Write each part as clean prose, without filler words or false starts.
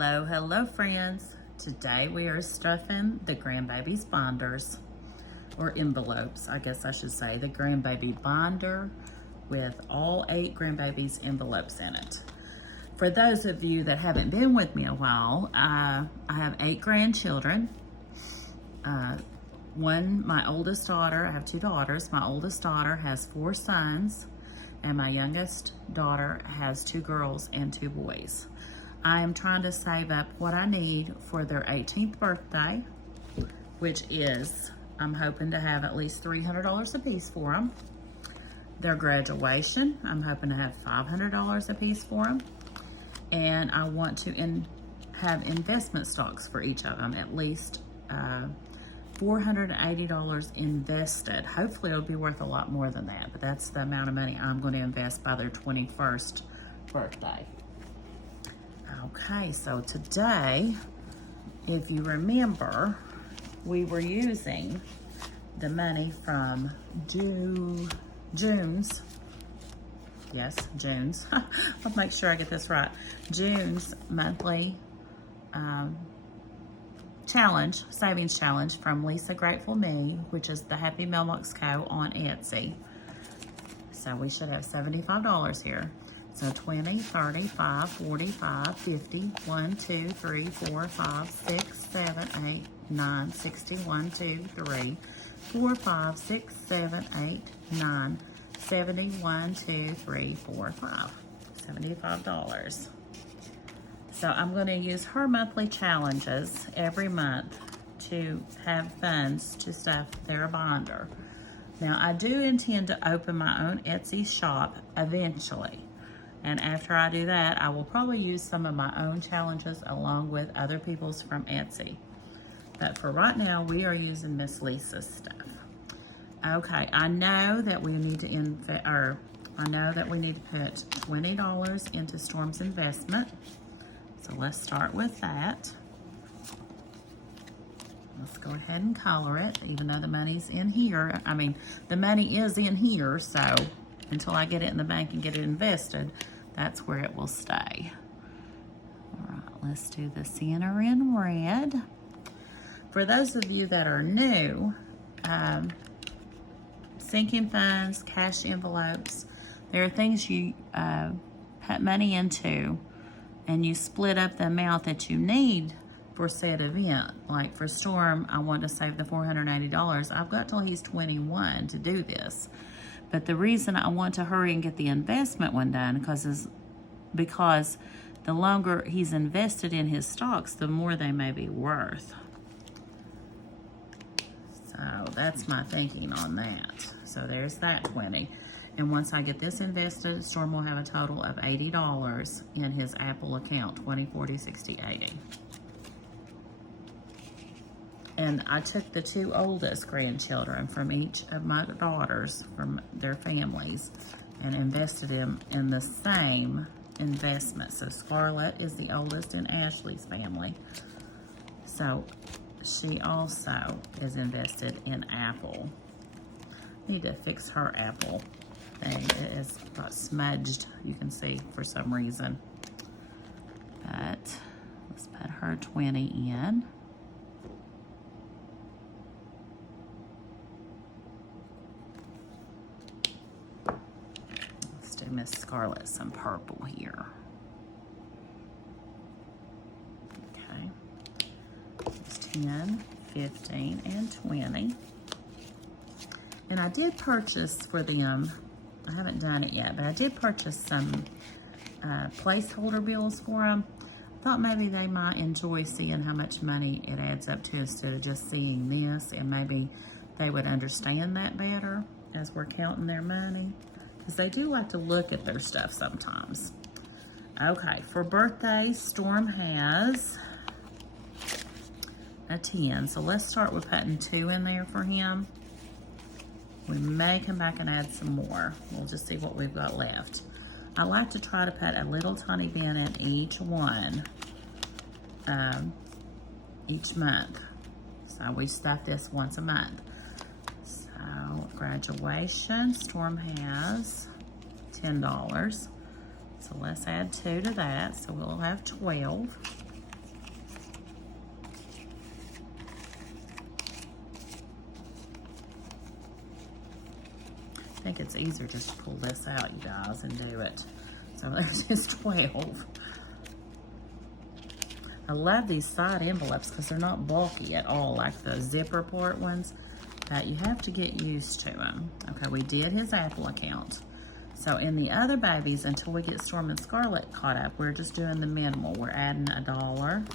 Hello, hello friends. Today we are stuffing the grandbaby's binders, or envelopes, I guess I should say. The grandbaby binder with all 8 grandbabies envelopes in it. For those of you that haven't been with me a while, I have 8 grandchildren. My oldest daughter, I have 2 daughters. My oldest daughter has 4 sons, and my youngest daughter has 2 girls and 2 boys. I am trying to save up what I need for their 18th birthday, which is, I'm hoping to have at least $300 a piece for them. Their graduation, I'm hoping to have $500 a piece for them. And I want to have investment stocks for each of them, at least $480 invested. Hopefully it'll be worth a lot more than that, but that's the amount of money I'm going to invest by their 21st birthday. Okay, so today, if you remember, we were using the money from June's, I'll make sure I get this right, June's monthly challenge, savings challenge from Lisa Grateful Me, which is the Happy Mailbox Co. on Etsy. So we should have $75 here. So 20, 35, 45, 50, 1, 2, 3, 4, 5, 6, 7, 8, 9, 60, 1, 2, 3, 4, 5, 6, 7, 8, 9, 70, 1, 2, 3, 4, 5. $75. So I'm going to use her monthly challenges every month to have funds to stuff their binder. Now I do intend to open my own Etsy shop eventually. And after I do that, I will probably use some of my own challenges along with other people's from Etsy. But for right now, we are using Miss Lisa's stuff. Okay, I know that we need to put $20 into Storm's investment. So let's start with that. Let's go ahead and color it, even though the money's in here. I mean, the money is in here, so until I get it in the bank and get it invested, that's where it will stay. All right, let's do the center in red. For those of you that are new, sinking funds, cash envelopes, there are things you put money into and you split up the amount that you need for said event. Like for Storm, I want to save the $480. I've got till he's 21 to do this. But the reason I want to hurry and get the investment one done because the longer he's invested in his stocks, the more they may be worth. So that's my thinking on that. So there's that 20. And once I get this invested, Storm will have a total of $80 in his Apple account, 20, 40, 60, 80. And I took the 2 oldest grandchildren from each of my daughters, from their families, and invested them in the same investment. So Scarlett is the oldest in Ashley's family. So she also is invested in Apple. Need to fix her Apple thing. It has got smudged, you can see, for some reason. But let's put her 20 in. Miss Scarlett some purple here. Okay. It's 10, 15, and 20. And I did purchase for them, I haven't done it yet, but I did purchase some placeholder bills for them. I thought maybe they might enjoy seeing how much money it adds up to instead of just seeing this, and maybe they would understand that better as we're counting their money. Because they do like to look at their stuff sometimes. Okay, for birthdays, Storm has a 10. So let's start with putting 2 in there for him. We may come back and add some more. We'll just see what we've got left. I like to try to put a little tiny bit in each one each month. So we stuff this once a month. So graduation, Storm has $10. So let's add 2 to that, so we'll have 12. think it's easier just to pull this out, you guys, and do it. So there's just 12. I love these side envelopes because they're not bulky at all, like the zipper part ones, but you have to get used to them. Okay, we did his Apple account. So in the other babies, until we get Storm and Scarlet caught up, we're just doing the minimal. We're adding $1.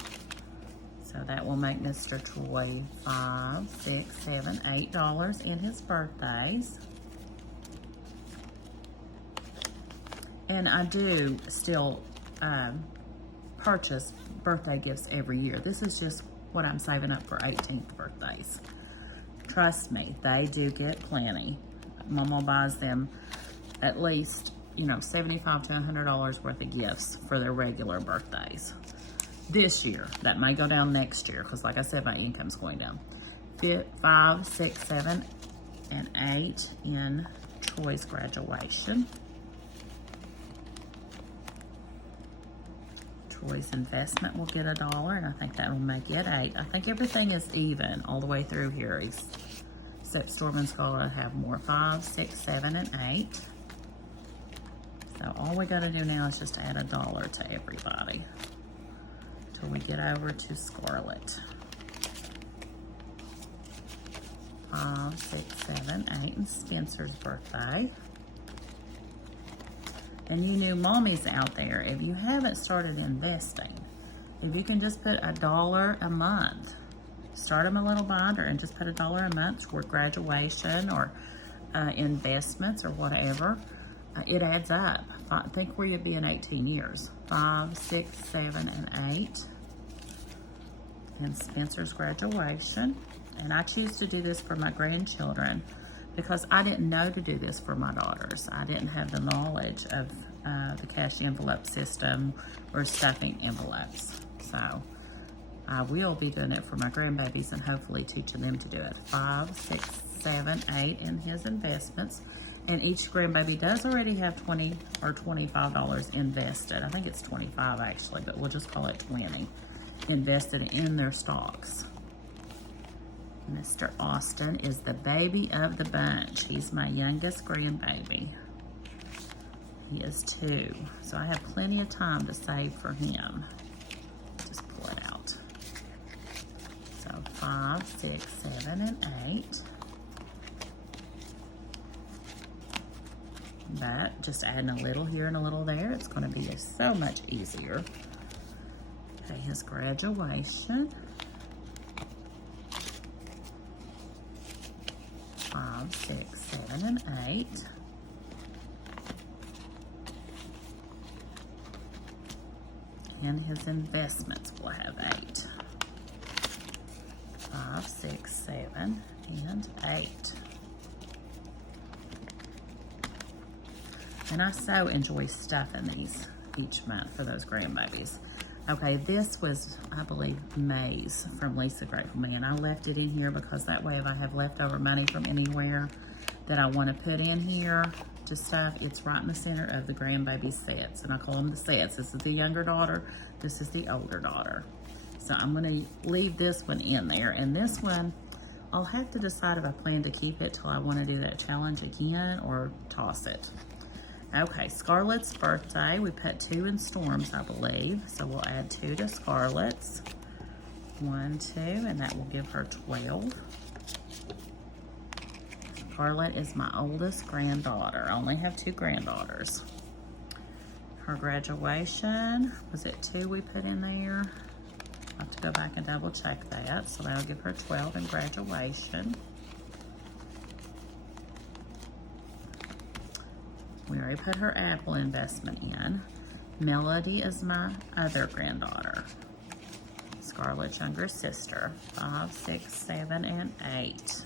So that will make Mr. Troy $5, $6, $7, $8 in his birthdays. And I do still purchase birthday gifts every year. This is just what I'm saving up for 18th birthdays. Trust me, they do get plenty. Mama buys them at least, you know, $75 to $100 worth of gifts for their regular birthdays. This year, that may go down next year, because like I said, my income's going down. 5, 6, 7, and 8 in Troy's graduation. Troy's investment will get $1, and I think that will make it 8. I think everything is even all the way through here, except Storm and Scarlet have more. 5, 6, 7, and 8. So all we got to do now is just add $1 to everybody till we get over to Scarlet. 5, 6, 7, 8, and Spencer's birthday. And you new mommies out there, if you haven't started investing, if you can just put $1 a month, start them a little binder and just put $1 a month toward graduation or investments or whatever, it adds up. Think where you'd be in 18 years. 5, 6, 7, and 8. And Spencer's graduation. And I choose to do this for my grandchildren because I didn't know to do this for my daughters. I didn't have the knowledge of the cash envelope system or stuffing envelopes. So I will be doing it for my grandbabies and hopefully teaching them to do it. 5, 6, 7, 8 in his investments. And each grandbaby does already have $20 or $25 invested. I think it's 25 actually, but we'll just call it 20 invested in their stocks. Mr. Austin is the baby of the bunch. He's my youngest grandbaby. He is 2, so I have plenty of time to save for him. Just pull it out. So 5, 6, 7, and 8. But just adding a little here and a little there, it's going to be so much easier. Okay, his graduation. 5, 6, 7, and 8. And his investments will have 8. 5, 6, 7, and 8. And I so enjoy stuffing these each month for those grandbabies. Okay, this was, I believe, May's from Lisa Grateful Me, and I left it in here because that way if I have leftover money from anywhere that I want to put in here to stuff, it's right in the center of the grandbaby sets, and I call them the sets. This is the younger daughter, this is the older daughter. So I'm going to leave this one in there, and this one, I'll have to decide if I plan to keep it till I want to do that challenge again or toss it. Okay, Scarlet's birthday, we put 2 in Storm's, I believe. So we'll add 2 to Scarlet's. 1, 2, and that will give her 12. Scarlet is my oldest granddaughter. I only have 2 granddaughters. Her graduation, was it 2 we put in there? I'll have to go back and double check that. So that'll give her 12 in graduation. We already put her Apple investment in. Melody is my other granddaughter. Scarlett's younger sister. 5, 6, 7, and 8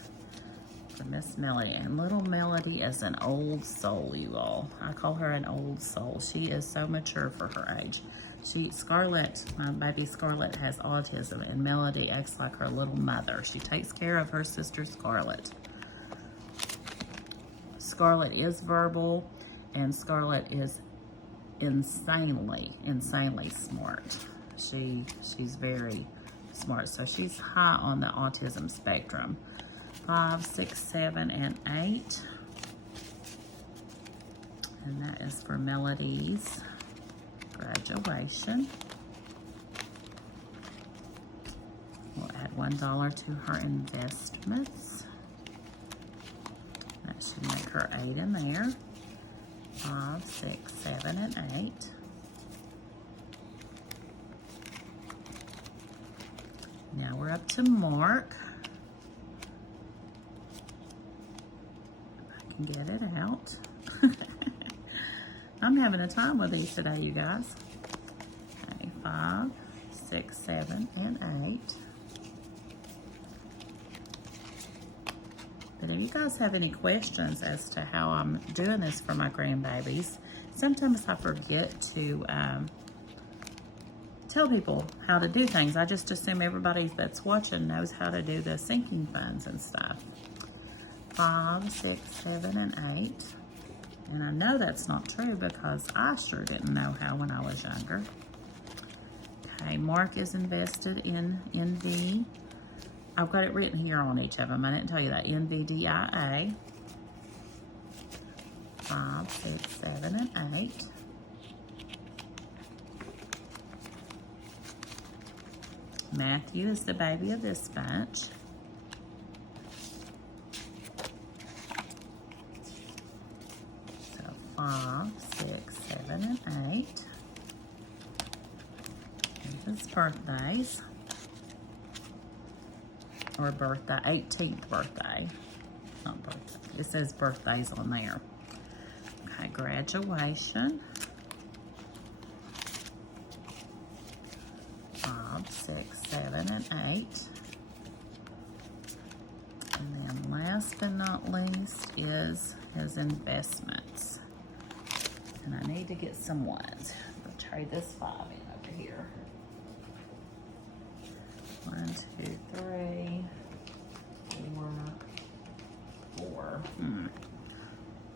for Miss Melody. And little Melody is an old soul, you all. I call her an old soul. She is so mature for her age. Scarlett, my baby Scarlett, has autism, and Melody acts like her little mother. She takes care of her sister Scarlett. Scarlett is verbal. And Scarlett is insanely smart. She's very smart. So she's high on the autism spectrum. 5, 6, 7, and 8. And that is for Melody's graduation. We'll add $1 to her investments. That should make her 8 in there. 5, 6, 7, and 8. Now we're up to Mark. If I can get it out. I'm having a time with these today, you guys. Okay, 5, 6, 7, and 8. But if you guys have any questions as to how I'm doing this for my grandbabies, sometimes I forget to tell people how to do things. I just assume everybody that's watching knows how to do the sinking funds and stuff. 5, 6, 7, and 8. And I know that's not true because I sure didn't know how when I was younger. Okay, Mark is invested in NV. I've got it written here on each of them. I didn't tell you that. NVDIA. 5, 6, 7, and 8. Matthew is the baby of this bunch. So 5, 6, 7, and 8. Here's his birthdays. Or birthday, 18th birthday. Not birthday. It says birthdays on there. Okay, graduation. 5, 6, 7, and 8. And then last but not least is his investments. And I need to get some ones. I'll trade this 5 in over here. 1, 2, 3, 4.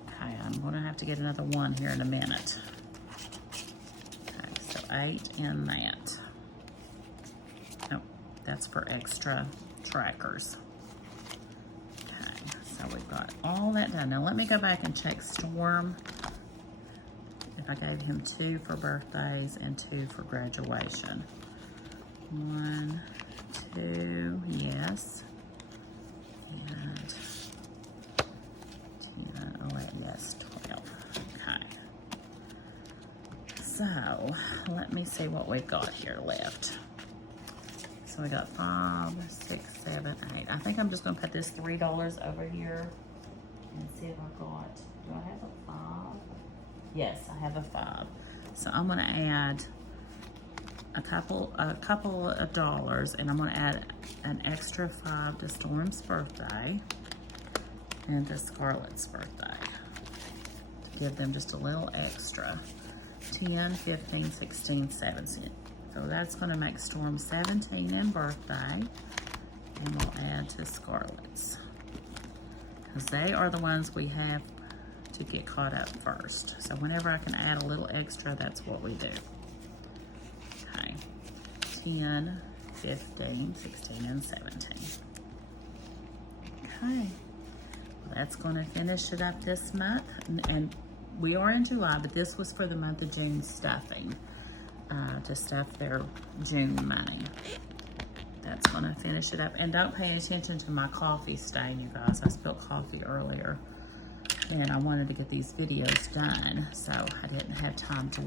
Okay, I'm gonna have to get another 1 here in a minute. Okay, so 8 in that. Oh, that's for extra trackers. Okay, so we've got all that done. Now let me go back and check Storm. If I gave him 2 for birthdays and 2 for graduation. 1, 2, yes. And 10, 11, yes, 12. Okay. So, let me see what we've got here left. So we got 5, 6, 7, 8. I think I'm just gonna put this $3 over here and see if I got, do I have a 5? Yes, I have a 5. So I'm gonna add a couple of dollars, and I'm gonna add an extra 5 to Storm's birthday and to Scarlett's birthday to give them just a little extra. 10, 15, 16, 17. So that's gonna make Storm 17 in birthday, and we'll add to Scarlett's because they are the ones we have to get caught up first. So whenever I can add a little extra, that's what we do. Okay, 10, 15, 16, and 17. Okay, well, that's gonna finish it up this month. And we are in July, but this was for the month of June stuffing, to stuff their June money. That's gonna finish it up. And don't pay attention to my coffee stain, you guys. I spilled coffee earlier, and I wanted to get these videos done, so I didn't have time to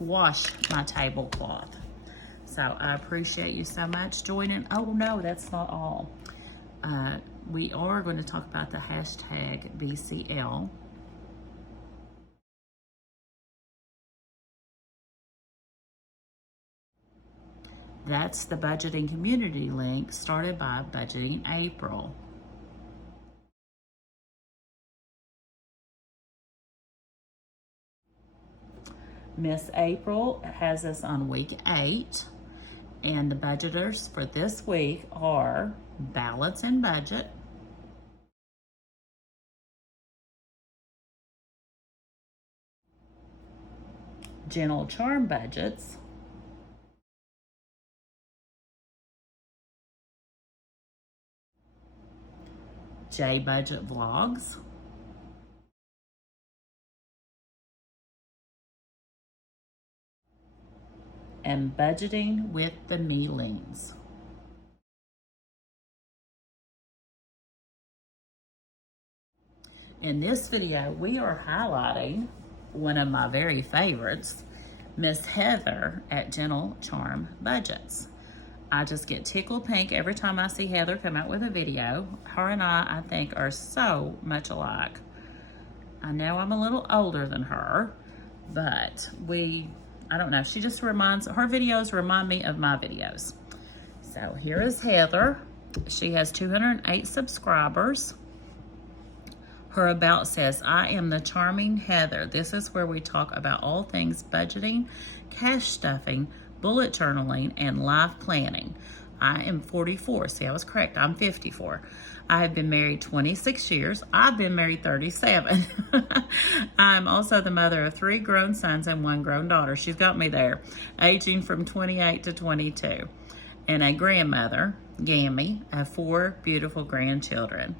wash my tablecloth. So I appreciate you so much joining. Oh no, that's not all. We are going to talk about the hashtag BCL. That's the budgeting community link started by Budgeting Apryl. Miss April has us on week 8, and the budgeters for this week are Balance and Budget, Gentle Charm Budgets, J Budget Vlogs, and budgeting with the mealings. In this video, we are highlighting one of my very favorites, Miss Heather at Gentle Charm Budgets. I just get tickled pink every time I see Heather come out with a video. Her and I think, are so much alike. I know I'm a little older than her, but I don't know, she just her videos remind me of my videos. So here is Heather. She has 208 subscribers. Her about says, I am the charming Heather. This is where we talk about all things budgeting, cash stuffing, bullet journaling, and life planning. I am 44. See, I was correct. I'm 54. I have been married 26 years. I've been married 37. I'm also the mother of 3 grown sons and 1 grown daughter. She's got me there, aging from 28 to 22. And a grandmother, Gammy, of 4 beautiful grandchildren.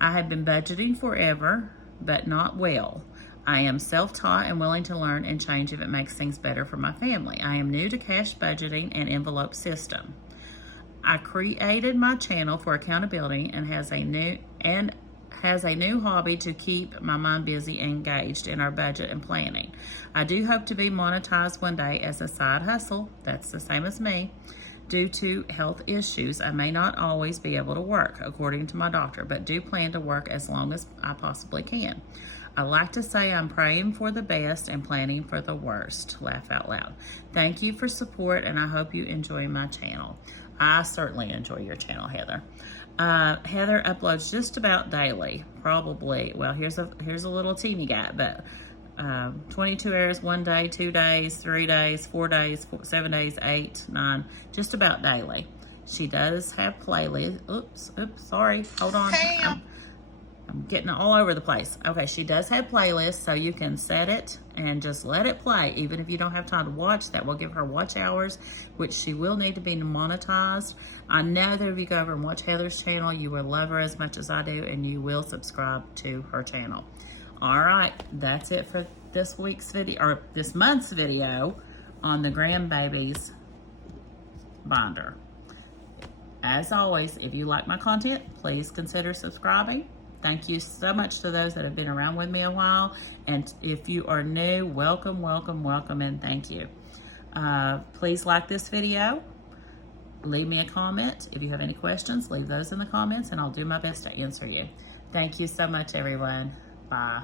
I have been budgeting forever, but not well. I am self-taught and willing to learn and change if it makes things better for my family. I am new to cash budgeting and envelope system. I created my channel for accountability and has a new hobby to keep my mind busy and engaged in our budget and planning. I do hope to be monetized one day as a side hustle. That's the same as me. Due to health issues, I may not always be able to work, according to my doctor, but do plan to work as long as I possibly can. I like to say I'm praying for the best and planning for the worst. Laugh out loud. Thank you for support, and I hope you enjoy my channel. I certainly enjoy your channel, Heather. Heather uploads just about daily, probably. Well, here's a little teeny guy, but 22 hours, 1 day, 2 days, 3 days, 4 days, 7 days, 8, 9, just about daily. She does have playlists. Oops, sorry, hold on. I'm getting all over the place. Okay, she does have playlists, so you can set it and just let it play. Even if you don't have time to watch, that will give her watch hours, which she will need to be monetized. I know that if you go over and watch Heather's channel, you will love her as much as I do, and you will subscribe to her channel. All right, that's it for this week's video, or this month's video on the grandbabies binder. As always, if you like my content, please consider subscribing. Thank you so much to those that have been around with me a while. And if you are new, welcome, welcome, welcome, and thank you. Please like this video. Leave me a comment. If you have any questions, leave those in the comments, and I'll do my best to answer you. Thank you so much, everyone. Bye.